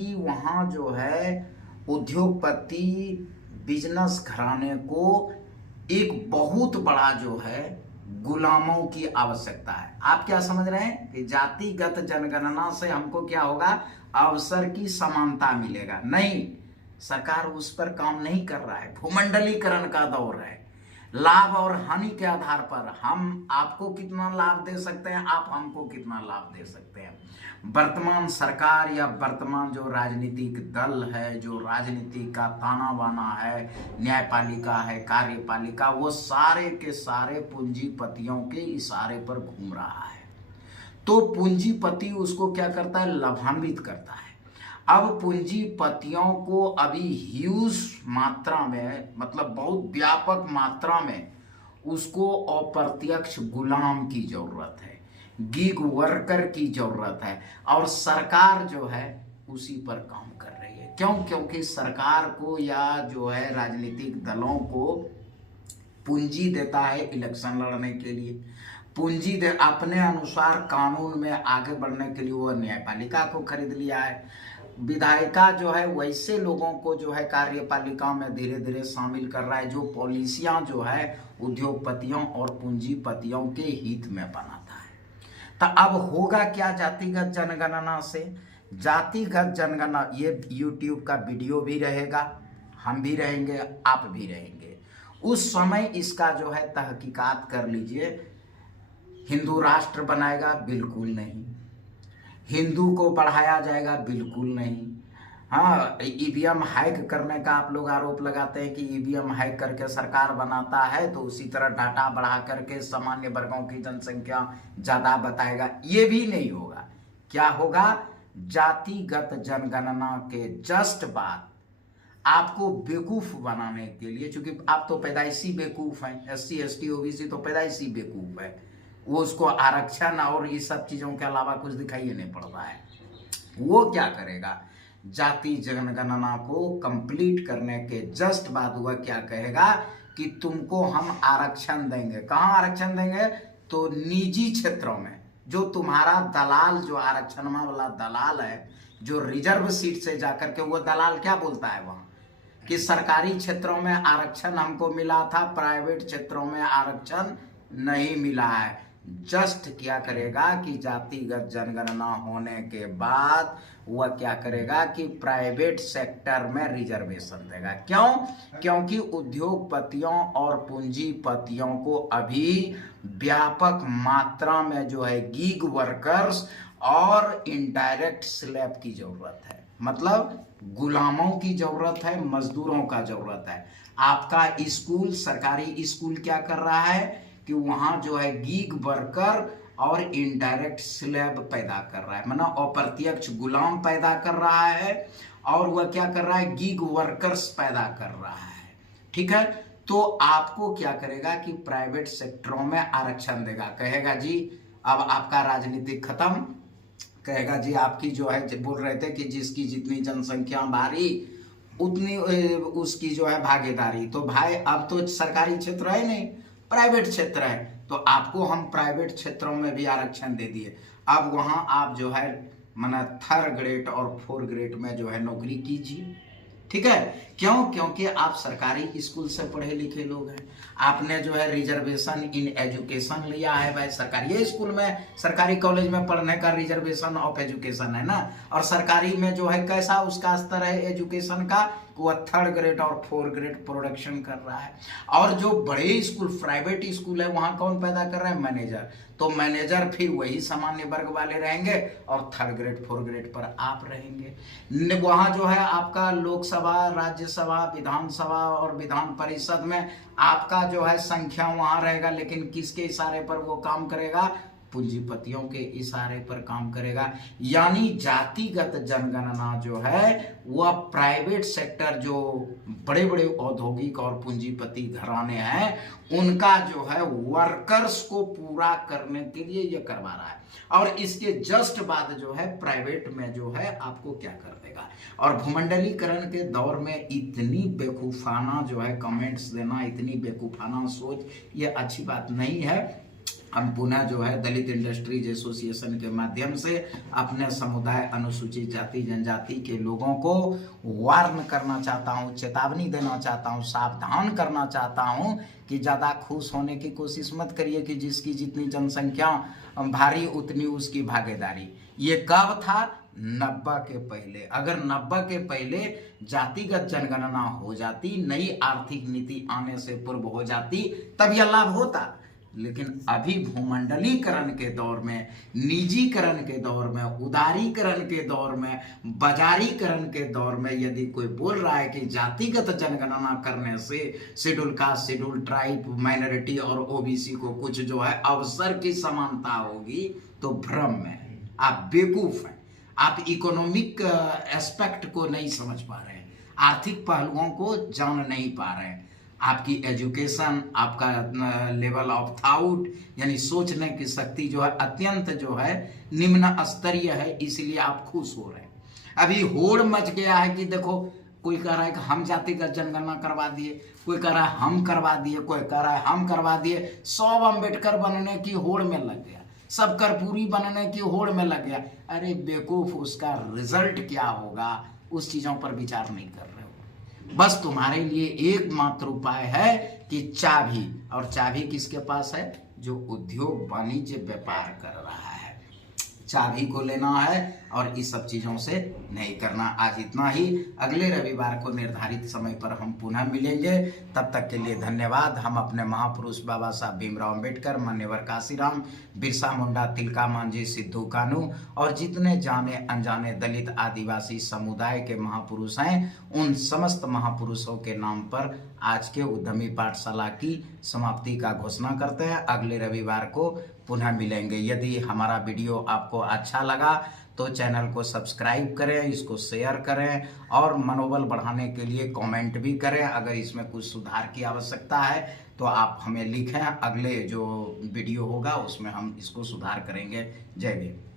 कि वहाँ जो है उद्योगपति बिजनेस घराने को एक बहुत बड़ा जो है गुलामों की आवश्यकता है। आप क्या समझ रहे हैं कि जातिगत जनगणना से हमको क्या होगा, अवसर की समानता मिलेगा? नहीं, सरकार उस पर काम नहीं कर रहा है। भूमंडलीकरण का दौर है। लाभ और हानि के आधार पर हम आपको कितना लाभ दे सकते हैं, आप हमको कितना लाभ दे सकते हैं। वर्तमान सरकार या वर्तमान जो राजनीतिक दल है, जो राजनीति का ताना बाना है, न्यायपालिका है, कार्यपालिका, वो सारे के सारे पूंजीपतियों के इशारे पर घूम रहा है। तो पूंजीपति उसको क्या करता है, लाभान्वित करता है। अब पूंजीपतियों को अभी ह्यूज मात्रा में, मतलब बहुत व्यापक मात्रा में उसको अप्रत्यक्ष गुलाम की जरूरत है, गिग वर्कर की जरूरत है। और सरकार जो है उसी पर काम कर रही है। क्यों? क्योंकि सरकार को या जो है राजनीतिक दलों को पूंजी देता है इलेक्शन लड़ने के लिए, पूंजी दे अपने अनुसार कानून में आगे बढ़ने के लिए वो न्यायपालिका को खरीद लिया है। विधायिका जो है वैसे लोगों को जो है कार्यपालिका में धीरे धीरे शामिल कर रहा है जो पॉलिसियां जो है उद्योगपतियों और पूंजीपतियों के हित में बनाता है। तो अब होगा क्या जातिगत जनगणना से? जातिगत जनगणना, ये YouTube का वीडियो भी रहेगा, हम भी रहेंगे, आप भी रहेंगे। उस समय इसका जो है तहकीकात कर लीजिए। हिंदू राष्ट्र बनाएगा? बिल्कुल नहीं। हिंदू को बढ़ाया जाएगा? बिल्कुल नहीं। हाँ, ईवीएम हैक करने का आप लोग आरोप लगाते हैं कि ईवीएम हैक करके सरकार बनाता है, तो उसी तरह डाटा बढ़ा करके सामान्य वर्गों की जनसंख्या ज्यादा बताएगा। ये भी नहीं होगा। क्या होगा? जातिगत जनगणना के जस्ट बाद आपको बेवकूफ बनाने के लिए, चूंकि आप तो पैदाइशी बेवकूफ हैं, SC ST OBC तो पैदाइशी बेवकूफ है, वो उसको आरक्षण और इस सब चीजों के अलावा कुछ दिखाई नहीं पड़ता है। वो क्या करेगा, जाति जनगणना को कंप्लीट करने के जस्ट बाद वह क्या कहेगा कि तुमको हम आरक्षण देंगे। कहाँ आरक्षण देंगे? तो निजी क्षेत्रों में। जो तुम्हारा दलाल, जो आरक्षण वाला दलाल है, जो रिजर्व सीट से जाकर के, वो दलाल क्या बोलता है वहां कि सरकारी क्षेत्रों में आरक्षण हमको मिला था, प्राइवेट क्षेत्रों में आरक्षण नहीं मिला है। जस्ट क्या करेगा कि जातिगत जनगणना होने के बाद वह क्या करेगा कि प्राइवेट सेक्टर में रिजर्वेशन देगा। क्यों? क्योंकि उद्योगपतियों और पूंजीपतियों को अभी व्यापक मात्रा में जो है गीग वर्कर्स और इनडायरेक्ट स्लैब की जरूरत है। मतलब गुलामों की जरूरत है, मजदूरों का जरूरत है। आपका स्कूल, सरकारी स्कूल क्या कर रहा है कि वहां जो है गीग वर्कर और इनडायरेक्ट स्लैब पैदा कर रहा है, मतलब अप्रत्यक्ष गुलाम पैदा कर रहा है। और वह क्या कर रहा है, गीग वर्कर्स पैदा कर रहा है। ठीक है, तो आपको क्या करेगा कि प्राइवेट सेक्टरों में आरक्षण देगा। कहेगा जी अब आपका राजनीतिक खत्म, कहेगा जी आपकी जो है, बोल रहे थे कि जिसकी जितनी जनसंख्या बारी उतनी उसकी जो है भागीदारी। तो भाई अब तो सरकारी क्षेत्र है नहीं, प्राइवेट क्षेत्र है, तो आपको हम प्राइवेट क्षेत्रों में भी आरक्षण दे दिए। अब वहां आप जो है माना 3rd ग्रेड और 4th ग्रेड में जो है नौकरी कीजिए। ठीक है, क्यों? क्योंकि आप सरकारी स्कूल से पढ़े लिखे लोग हैं, आपने जो है रिजर्वेशन इन एजुकेशन लिया है। भाई सरकारी स्कूल में, सरकारी कॉलेज में पढ़ने का रिजर्वेशन ऑफ एजुकेशन है ना। और सरकारी में जो है कैसा उसका स्तर है एजुकेशन का, वह 3rd ग्रेड और 4th ग्रेड प्रोडक्शन कर रहा है। और जो बड़े स्कूल, प्राइवेट स्कूल है, वहां कौन पैदा कर रहा है? मैनेजर। तो मैनेजर फिर वही सामान्य वर्ग वाले रहेंगे और 3rd ग्रेड 4th ग्रेड पर आप रहेंगे। वहां जो है आपका लोकसभा, राज्यसभा, विधानसभा और विधान परिषद में आपका जो है संख्या वहां रहेगा, लेकिन किसके इशारे पर वो काम करेगा? पूंजीपतियों के इशारे पर काम करेगा। यानी जातिगत जनगणना जो है वह प्राइवेट सेक्टर, जो बड़े बड़े औद्योगिक और पूंजीपति घराने हैं, उनका जो है वर्कर्स को पूरा करने के लिए ये करवा रहा है। और इसके जस्ट बाद जो है प्राइवेट में जो है आपको क्या कर देगा। और भूमंडलीकरण के दौर में इतनी बेवकूफाना जो है कमेंट्स देना, इतनी बेवकूफाना सोच, ये अच्छी बात नहीं है। हम पुनः जो है दलित इंडस्ट्रीज एसोसिएशन के माध्यम से अपने समुदाय अनुसूचित जाति जनजाति के लोगों को वार्न करना चाहता हूं, चेतावनी देना चाहता हूं, सावधान करना चाहता हूं कि ज़्यादा खुश होने की कोशिश मत करिए कि जिसकी जितनी जनसंख्या भारी उतनी उसकी भागीदारी। ये कब था? 90 के पहले। अगर 90 के पहले जातिगत जनगणना हो जाती, नई आर्थिक नीति आने से पूर्व हो जाती, तब यह लाभ होता। लेकिन अभी भूमंडलीकरण के दौर में, निजीकरण के दौर में, उदारीकरण के दौर में, बाजारीकरण के दौर में यदि कोई बोल रहा है कि जातिगत जनगणना करने से schedule caste, schedule tribe, minority और ओबीसी को कुछ जो है अवसर की समानता होगी, तो भ्रम में है, आप बेवकूफ हैं। आप इकोनॉमिक एस्पेक्ट को नहीं समझ पा रहे हैं, आर्थिक पहलुओं को जान नहीं पा रहे हैं। आपकी एजुकेशन, आपका लेवल ऑफ थाउट यानी सोचने की शक्ति जो है अत्यंत जो है निम्न स्तरीय है, इसलिए आप खुश हो रहे हैं। अभी होड़ मच गया है कि देखो, कोई कह रहा है कि हम जातिगत जनगणना करवा दिए, कोई कह रहा है हम करवा दिए, कोई कह रहा है हम करवा दिए। सब अम्बेडकर बनने की होड़ में लग गया, सब कर्पूरी बनने की होड़ में लग गया। अरे बेवकूफ, उसका रिजल्ट क्या होगा उस चीजों पर विचार नहीं कर रहे हो। बस तुम्हारे लिए एकमात्र उपाय है कि चाबी, और चाबी किसके पास है? जो उद्योग वाणिज्य व्यापार कर रहा है, चाबी को लेना है और इस सब चीज़ों से नहीं करना। आज इतना ही, अगले रविवार को निर्धारित समय पर हम पुनः मिलेंगे। तब तक के लिए धन्यवाद। हम अपने महापुरुष बाबा साहब भीमराव अम्बेडकर, मान्यवर काशीराम, बिरसा मुंडा, तिलका मांझी, सिद्धू कानू और जितने जाने अनजाने दलित आदिवासी समुदाय के महापुरुष हैं, उन समस्त महापुरुषों के नाम पर आज के उद्यमी पाठशाला की समाप्ति का घोषणा करते हैं। अगले रविवार को पुनः मिलेंगे। यदि हमारा वीडियो आपको अच्छा लगा तो चैनल को सब्सक्राइब करें, इसको शेयर करें और मनोबल बढ़ाने के लिए कमेंट भी करें। अगर इसमें कुछ सुधार की आवश्यकता है तो आप हमें लिखें, अगले जो वीडियो होगा उसमें हम इसको सुधार करेंगे। जय भीम।